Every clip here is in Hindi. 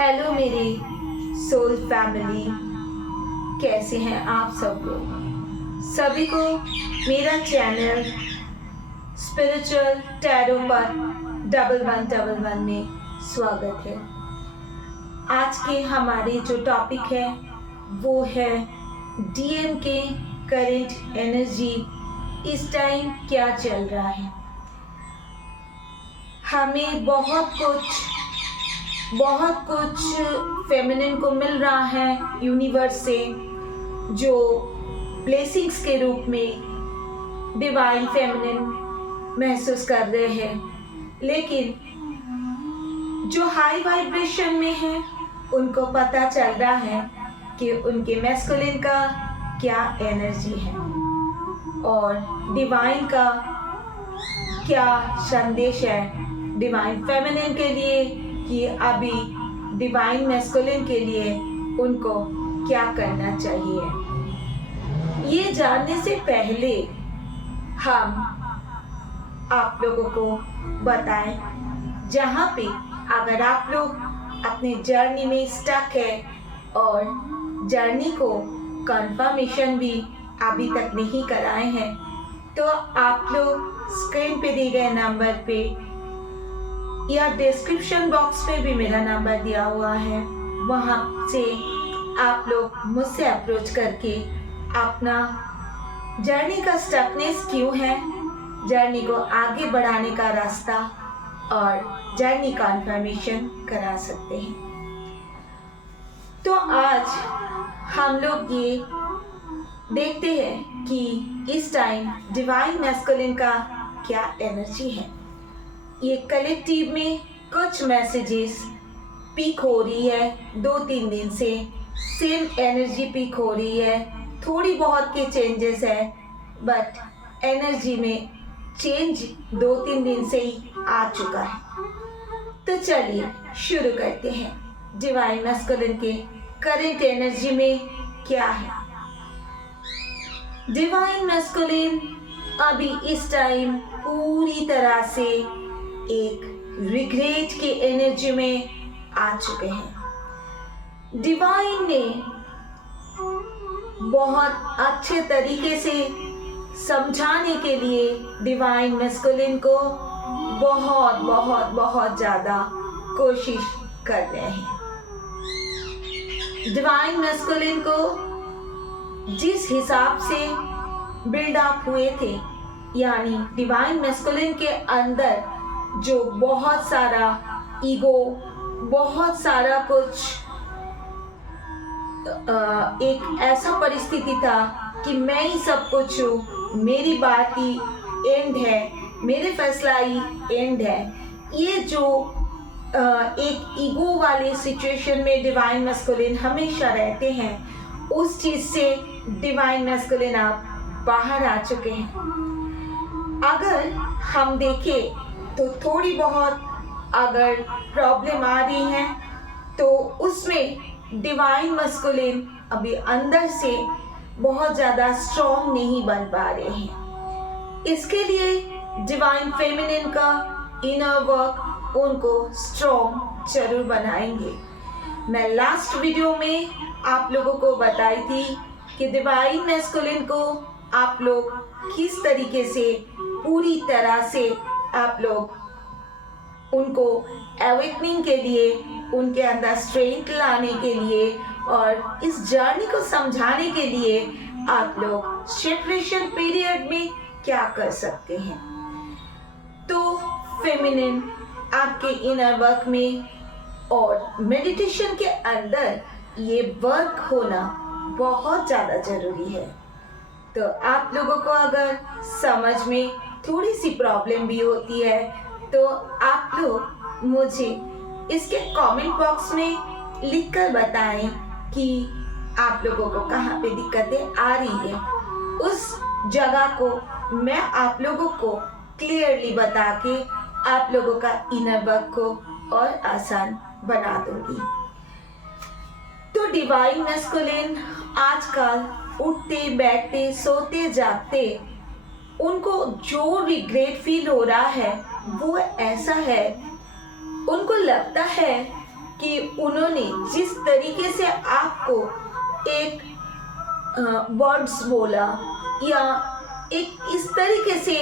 हेलो मेरे सोल फैमिली, कैसे हैं आप सब लोग। सभी को मेरा चैनल स्पिरिचुअल टैरो पर 1111 में स्वागत है। आज के हमारे जो टॉपिक है वो है डीएम के करंट एनर्जी इस टाइम क्या चल रहा है। हमें बहुत कुछ फेमिनिन को मिल रहा है यूनिवर्स से, जो ब्लेसिंग्स के रूप में डिवाइन फेमिनिन महसूस कर रहे हैं। लेकिन जो हाई वाइब्रेशन में है उनको पता चल रहा है कि उनके मैस्कुलिन का क्या एनर्जी है और डिवाइन का क्या संदेश है डिवाइन फेमिनिन के लिए, कि अभी डिवाइन मैस्कुलिन के लिए उनको क्या करना चाहिए। ये जानने से पहले हम आप लोगों को बताएं, जहाँ पे अगर आप लोग अपने जर्नी में स्टक है और जर्नी को कंफर्मेशन भी अभी तक नहीं कराए हैं, तो आप लोग स्क्रीन पे दिए गए नंबर पे या डिस्क्रिप्शन बॉक्स पे भी मेरा नंबर दिया हुआ है, वहाँ से आप लोग मुझसे अप्रोच करके अपना जर्नी का स्टकनेस क्यों है, जर्नी को आगे बढ़ाने का रास्ता और जर्नी कन्फर्मेशन करा सकते हैं। तो आज हम लोग ये देखते हैं कि इस टाइम डिवाइन मैस्कुलिन का क्या एनर्जी है। ये कलेक्टिव में कुछ मैसेजेस पीक हो रही है, 2-3 दिन से सेम एनर्जी पीक हो रही है। थोड़ी बहुत के चेंजेस है, बट एनर्जी में चेंज 2-3 दिन से ही आ चुका है। तो चलिए शुरू करते हैं, डिवाइन मैस्कुलिन के करंट एनर्जी में क्या है। डिवाइन मैस्कुलिन अभी इस टाइम पूरी तरह से एक रिग्रेट के एनर्जी में आ चुके हैं। डिवाइन ने बहुत अच्छे तरीके से समझाने के लिए डिवाइन मैस्कुलिन को बहुत बहुत बहुत ज़्यादा कोशिश कर रहे हैं। डिवाइन मैस्कुलिन को जिस हिसाब से बिल्डअप हुए थे, यानी डिवाइन मैस्कुलिन के अंदर जो बहुत सारा ईगो, बहुत सारा कुछ एक ऐसा परिस्थिति था कि मैं ही सब कुछ हूँ, मेरी बात ही एंड है, मेरे फैसला ही एंड है। ये जो एक ईगो वाले सिचुएशन में डिवाइन मैस्कुलिन हमेशा रहते हैं, उस चीज़ से डिवाइन मैस्कुलिन आप बाहर आ चुके हैं। अगर हम देखें तो थोड़ी बहुत अगर प्रॉब्लम आ रही है तो उसमें डिवाइन मैस्कुलिन अभी अंदर से बहुत ज़्यादा स्ट्रॉन्ग नहीं बन पा रहे हैं। इसके लिए डिवाइन फेमिनिन का इनर वर्क उनको स्ट्रॉन्ग जरूर बनाएंगे। मैं लास्ट वीडियो में आप लोगों को बताई थी कि डिवाइन मैस्कुलिन को आप लोग किस तरीके से पूरी तरह से आप लोग उनको अवेकनिंग के लिए, उनके अंदर स्ट्रेंथ लाने के लिए और इस जर्नी को समझाने के लिए आप लोग सेपरेशन पीरियड में क्या कर सकते हैं। तो फेमिनिन आपके इनर वर्क में और मेडिटेशन के अंदर ये वर्क होना बहुत ज़्यादा ज़रूरी है। तो आप लोगों को अगर समझ में थोड़ी सी प्रॉब्लम भी होती है तो आप लोग मुझे इसके कमेंट बॉक्स में लिखकर बताएं कि आप लोगों को कहाँ पे दिक्कतें आ रही है। उस जगह को मैं आप लोगों को क्लियरली बता के आप लोगों का इनर वर्क को और आसान बना दूंगी। तो डिवाइन मैस्कुलिन आजकल उठते बैठते सोते जागते उनको जो रिग्रेट फील हो रहा है वो ऐसा है, उनको लगता है कि उन्होंने जिस तरीके से आपको एक वर्ड्स बोला या एक इस तरीके से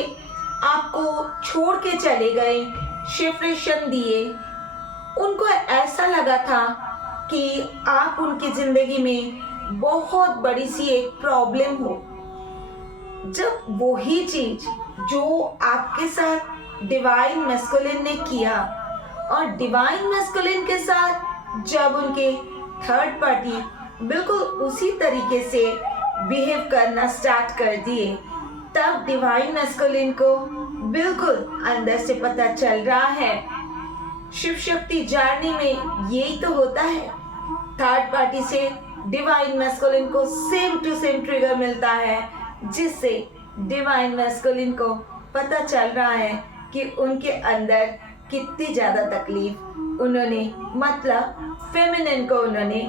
आपको छोड़ के चले गए, सेपरेशन दिए, उनको ऐसा लगा था कि आप उनकी जिंदगी में बहुत बड़ी सी एक प्रॉब्लम हो। जब वही चीज जो आपके साथ डिवाइन मैस्कुलिन ने किया और डिवाइन मैस्कुलिन के साथ जब उनके थर्ड पार्टी बिल्कुल उसी तरीके से बिहेव करना स्टार्ट कर दिए, तब डिवाइन मैस्कुलिन को बिल्कुल अंदर से पता चल रहा है। शिव शक्ति जर्नी में यही तो होता है, थर्ड पार्टी से डिवाइन मैस्कुलिन को सेम टू सेम ट्रिगर मिलता है, जिससे डिवाइन मैस्कुलिन को पता चल रहा है कि उनके अंदर कितनी ज्यादा तकलीफ उन्होंने, मतलब फेमिनिन को उन्होंने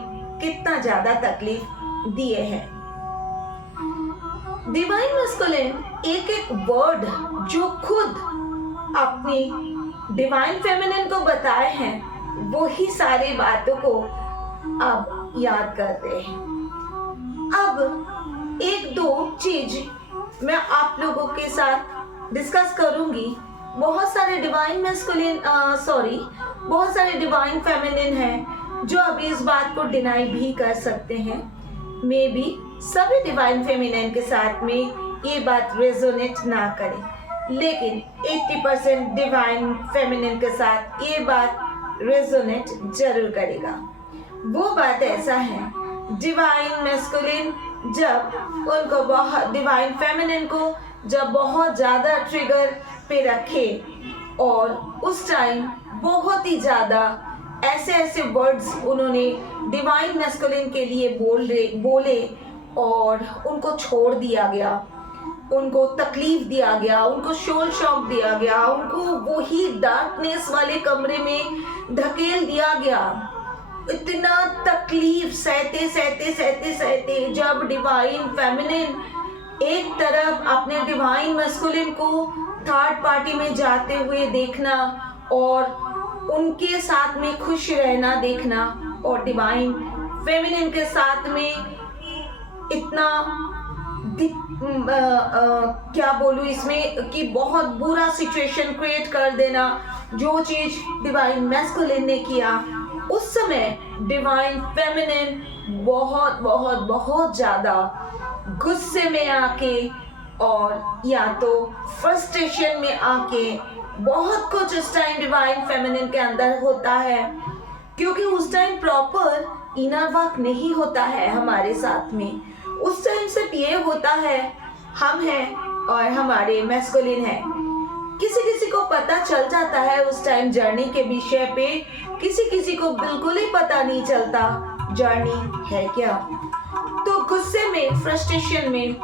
कितना ज्यादा तकलीफ दिए हैं। डिवाइन मैस्कुलिन एक एक वर्ड जो खुद अपनी डिवाइन फेमिनिन को बताए हैं, वही सारी बातों को अब याद करते हैं। अब एक दो चीज मैं आप लोगों के साथ डिस्कस करूंगी। बहुत सारे डिवाइन मैस्कुलिन बहुत सारे डिवाइन फेमिनिन हैं जो अभी इस बात को डिनाई भी कर सकते हैं। मे बी सभी डिवाइन फेमिनिन के साथ में ये बात रेजोनेट ना करे, लेकिन 80% डिवाइन फेमिनिन के साथ ये बात रेजोनेट जरूर करेगा। वो बात ऐसा है, डिवाइन मैस्कुलिन जब उनको बहुत, डिवाइन फेमिनिन को जब बहुत ज़्यादा ट्रिगर पे रखे और उस टाइम बहुत ही ज़्यादा ऐसे ऐसे वर्ड्स उन्होंने डिवाइन मैस्कुलिन के लिए बोले और उनको छोड़ दिया गया, उनको तकलीफ दिया गया, उनको शोल शॉक दिया गया, उनको वही डार्कनेस वाले कमरे में धकेल दिया गया। इतना तकलीफ सहते सहते सहते सहते जब डिवाइन फेमिनिन एक तरफ अपने डिवाइन मैस्कुलिन को थर्ड पार्टी में जाते हुए देखना और उनके साथ में खुश रहना देखना, और डिवाइन फेमिनिन के साथ में इतना क्या बोलूँ इसमें कि बहुत बुरा सिचुएशन क्रिएट कर देना, जो चीज डिवाइन मैस्कुलिन ने किया, उस समय डिवाइन फेमिनिन बहुत बहुत बहुत ज़्यादा गुस्से में आके और या तो फ्रस्ट्रेशन में आके, बहुत कुछ उस टाइम डिवाइन फेमिनिन के अंदर होता है, क्योंकि उस टाइम प्रॉपर इनर वर्क नहीं होता है हमारे साथ में। उस टाइम सिर्फ ये होता है हम हैं और हमारे मैस्कुलिन है। किसी किसी को पता चल जाता है उस टाइम जर्नी के विषय पे, किसी किसी को बिल्कुल ही पता नहीं चलता जर्नी है क्या। तो गुस्से में, फ्रस्ट्रेशन में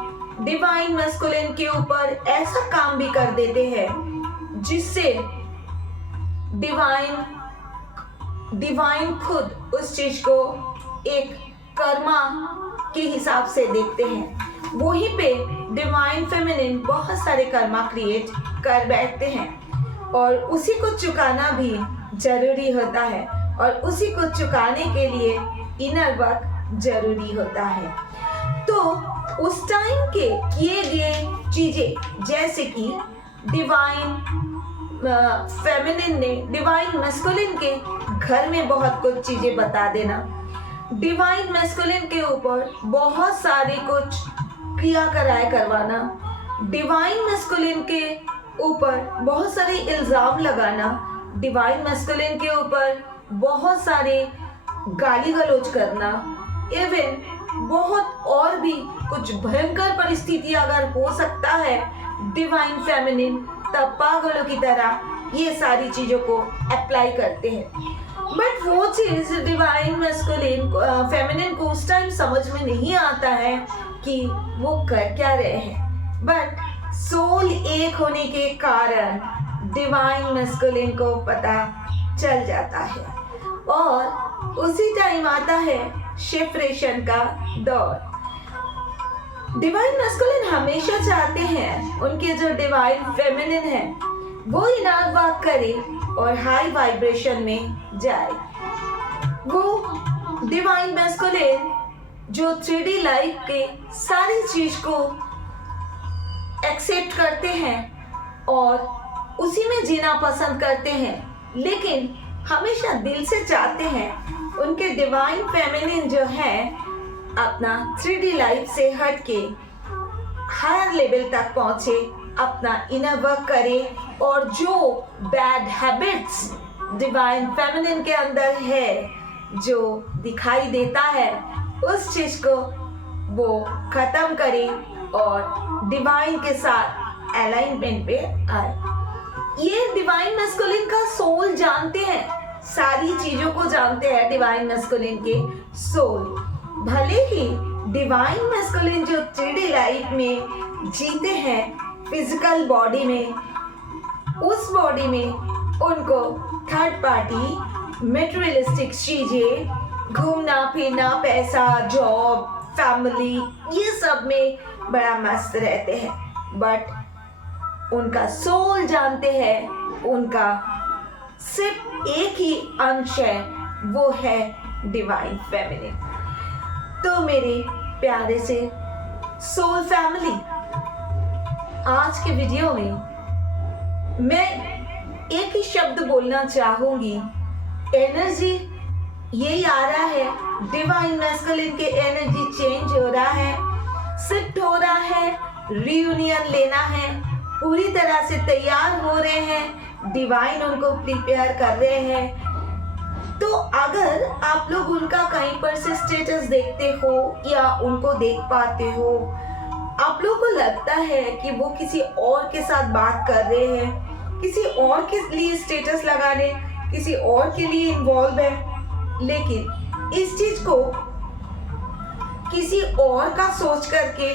डिवाइन मैस्कुलिन के ऊपर ऐसा काम भी कर देते हैं जिससे डिवाइन खुद उस चीज को एक कर्मा के हिसाब से देखते हैं। वहीं पे डिवाइन फेमिनिन बहुत सारे कर्मा क्रिएट कर बैठते हैं और उसी को चुकाना भी जरूरी होता है, और उसी को चुकाने के लिए इनर वर्क जरूरी होता है। तो उस टाइम के किए गए चीजें, जैसे कि डिवाइन फेमिनिन ने डिवाइन मैस्कुलिन के घर में बहुत कुछ चीजें बता देना, डिवाइन मैस्कुलिन के ऊपर बहुत सारी कुछ क्रिया कराए करवाना, डिवाइन मैस्कुलिन के ऊपर बहुत सारे इल्जाम लगाना, डिवाइन मैस्कुलिन के ऊपर बहुत सारे गाली गलौज करना, इवन बहुत और भी कुछ भयंकर परिस्थिति अगर हो सकता है, डिवाइन फेमिनिन तब पागलों की तरह ये सारी चीजों को अप्लाई करते हैं। बट वो चीज डिवाइन मैस्कुलिन फेमिनिन को उस टाइम समझ में नहीं आता है कि वो कर क्या रहे हैं। बट सोल एक होने के कारण डिवाइन मैस्कुलिन को पता चल जाता है, और उसी टाइम आता है सेपरेशन का दौर। डिवाइन मैस्कुलिन हमेशा चाहते हैं उनके जो डिवाइन फेमिनिन है वो इनर वर्क करे और हाई वाइब्रेशन में जाए। वो डिवाइन मैस्कुलिन जो 3D लाइफ के सारी चीज को एक्सेप्ट करते हैं और उसी में जीना पसंद करते हैं, लेकिन हमेशा दिल से चाहते हैं उनके डिवाइन फेमिनिन जो है अपना 3D लाइफ से हट के हायर लेवल तक पहुंचे, अपना इनर वर्क करे और जो बैड हैबिट्स डिवाइन फेमिनिन के अंदर है, जो दिखाई देता है, उस चीज को वो खत्म करे और डिवाइन के साथ अलाइनमेंट पे आए। ये डिवाइन मैस्कुलिन का सोल जानते हैं, सारी चीजों को जानते हैं डिवाइन मैस्कुलिन के सोल। भले ही डिवाइन मैस्कुलिन जो 3D लाइफ में जीते हैं फिजिकल बॉडी में, उस बॉडी में उनको थर्ड पार्टी मेटेरियलिस्टिक चीजें, घूमना फिरना, पैसा, जॉब, फैमिली, ये सब में बड़ा मस्त रहते हैं, बट उनका सोल जानते हैं, उनका सिर्फ एक ही अंश है, वो है डिवाइन फेमिनिन। तो मेरे प्यारे से सोल फैमिली, आज के वीडियो में मैं एक ही शब्द बोलना चाहूंगी, एनर्जी यही आ रहा है। डिवाइन मैस्कुलिन के एनर्जी चेंज हो रहा है, शिफ्ट हो रहा है, रियूनियन लेना है, पूरी तरह से तैयार हो रहे हैं, डिवाइन उनको प्रिपेयर कर रहे हैं। तो अगर आप लोग उनका कहीं पर से स्टेटस देखते हो या उनको देख पाते हो, आप लोगों को लगता है कि वो किसी और के साथ बात कर रहे हैं, किसी और के लिए स्टेटस लगा रहे, किसी और के लिए इन्वॉल्व है, लेकिन इस चीज को किसी और का सोच करके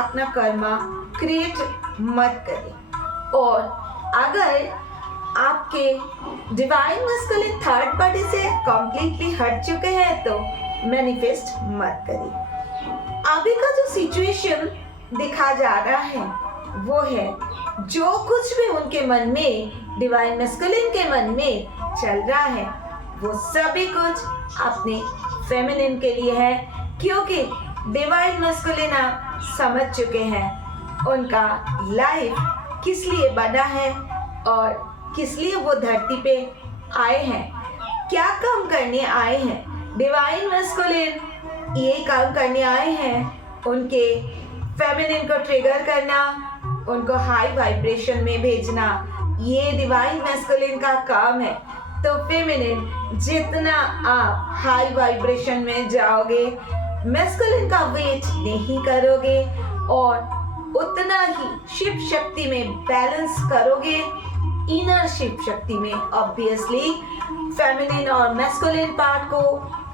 अपना कर्मा क्रिएट मत करें। और अगर आपके डिवाइन मैस्कुलिन थर्ड पार्टी से कंप्लीटली हट चुके हैं तो मैनिफेस्ट मत करिए। अभी का जो सिचुएशन दिखा जा रहा है वो है, जो कुछ भी उनके मन में, डिवाइन मैस्कुलिन के मन में चल रहा है, वो सभी कुछ अपने फेमिनिन के लिए है, क्योंकि डिवाइन मैस्कुलिन आप समझ चुके हैं उनका लाइफ किस लिए बना है और किस लिए वो धरती पे आए हैं, क्या काम करने आए हैं। डिवाइन मैस्कुलिन ये काम करने आए हैं, उनके फेमिनिन को ट्रिगर करना, उनको हाई वाइब्रेशन में भेजना, ये डिवाइन मैस्कुलिन का काम है। तो फेमिनिन जितना आप हाई वाइब्रेशन में जाओगे, मैस्कुलिन का वेट नहीं करोगे और उतना ही शिव शक्ति में बैलेंस करोगे, इनर शिव शक्ति में ऑब्वियसली फेमिनिन और मैस्कुलिन पार्ट को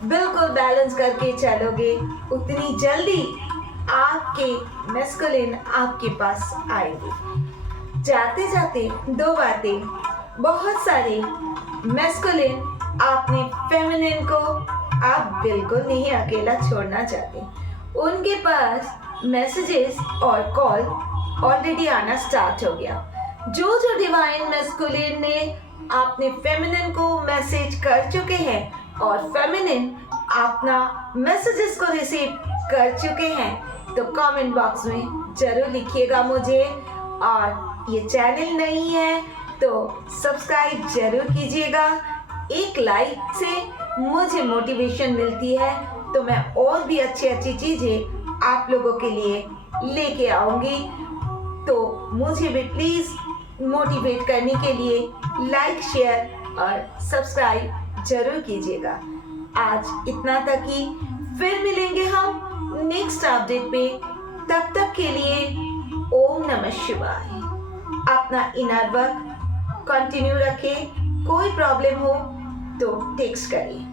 बिल्कुल बैलेंस करके चलोगे, उतनी जल्दी आपके मैस्कुलिन आपके पास आएंगे। जाते जाते दो बातें, बहुत सारे मैस्कुलिन आपने फेमिनिन को आप बिल्कुल नहीं अकेला छोड़ना चाहते, उनके पास मैसेजेस और कॉल ऑलरेडी आना स्टार्ट हो गया। जो डिवाइन मैस्कुलिन ने अपने फेमिनिन को मैसेज कर चुके हैं और फेमिनिन अपना मैसेजेस को रिसीव कर चुके हैं, तो कमेंट बॉक्स में जरूर लिखिएगा मुझे। और ये चैनल नहीं है तो सब्सक्राइब जरूर कीजिएगा। एक लाइक से मुझे मोटिवेशन मिलती है, तो मैं और भी अच्छी चीजें आप लोगों के लिए लेके आऊंगी। तो मुझे भी प्लीज मोटिवेट करने के लिए लाइक, शेयर और सब्सक्राइब जरूर कीजिएगा। आज इतना तक ही, फिर मिलेंगे हम नेक्स्ट अपडेट पे। तब तक के लिए ओम नमः शिवाय। अपना इनर वर्क कंटिन्यू रखें, कोई प्रॉब्लम हो तो टेक्स्ट करिए।